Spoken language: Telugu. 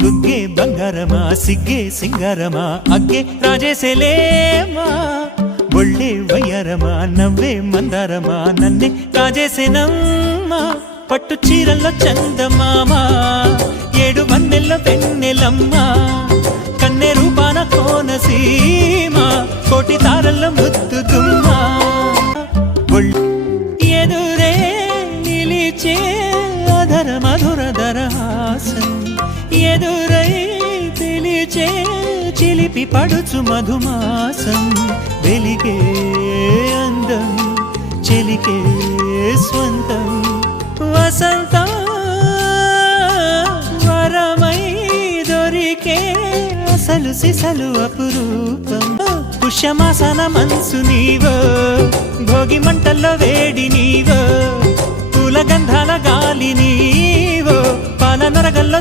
బుగ్గే బంగారమా సిగ్గే సింగారమా అగ్గే రాజేసేలేమా ఒళ్ళే వయ్యారమా నవ్వే మందారమా నన్నే కాజేసేనమ్మా పట్టు చీరల్లో చందమామా ఏడు వన్నెల్లో వెన్నెలమ్మా కన్నె రూపాన కోనసీమ కోటి తారల్లో ముద్దుగుమ్మా ఎదురే నిలిచే అధర మధుర దరహాసం ఎదురై పిలిచే చిలిపి పడుచు మధుమాసం వెలిగే అందం చెలికే స్వంతం వసంతం వరమై దొరికే అసలు సిసలు అపురూపం పుష్యమాసన మనసు నీవో భోగి మంటల్లో వేడి నీవో పూల గంధాల గాలి నీవో పాల నొరగల్లో